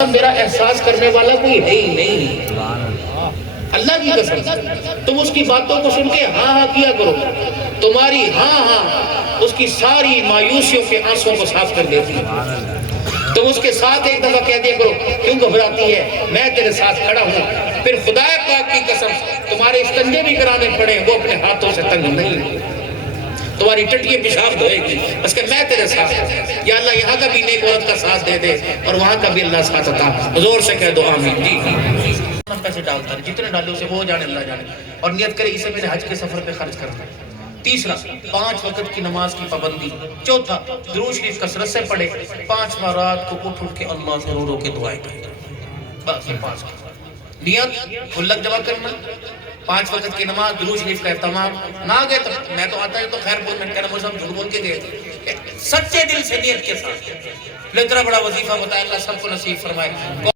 میرا احساس کرنے والا کوئی ہے ہی نہیں، اللہ کی قسم۔ تم اس کی باتوں کو سن کے ہاں ہاں کیا کرو، تمہاری ہاں ہاں اس کی ساری مایوسیوں کے آنسوں کو صاف کر دیتی ہے۔ تم اس کے ساتھ ایک دفعہ کہہ دیا کرو، کیوں گھبراتی ہے، میں تیرے ساتھ کھڑا ہوں۔ پھر خدا پاک کی قسم تمہارے استنجے بھی کرانے پڑے، وہ اپنے ہاتھوں سے تنگ نہیں، تمہاری ٹٹیے پیشاب دھوئے گی، بس کہ میں تیرے ساتھ ہوں۔ یا اللہ یہاں کا بھی نیک عورت کا ساتھ دے دے اور وہاں کا بھی اللہ ساتھ عطا، حضور سے کہہ دو آمین۔ جی پیسے ڈالتا ہے، جتنے ڈالے اسے وہ جانے اللہ جانے، اور نیت کرے اسے میرے حج کے سفر پہ خرچ کرنا۔ تیسرا، 5 وقت کی نماز کی پابندی۔ چوتھا، درود شریف کثرت سے پڑھے، 5 بار رات کو اٹھ کے اللہ سے رو رو کے دعائیں کرے۔ بس یہ 5 نیت گلک جمع کرنا، 5 وقت کی نماز، درود شریف کا اہتمام۔ نہ گئے تو میں تو آتا ہے تو خیر بول، میں کہنا مجھے ہم جھوٹ بول کے گئے تھے، سچے دل سے نیت کے ساتھ۔ اتنا بڑا وظیفہ بتایا، اللہ سب کو نصیب فرمائے۔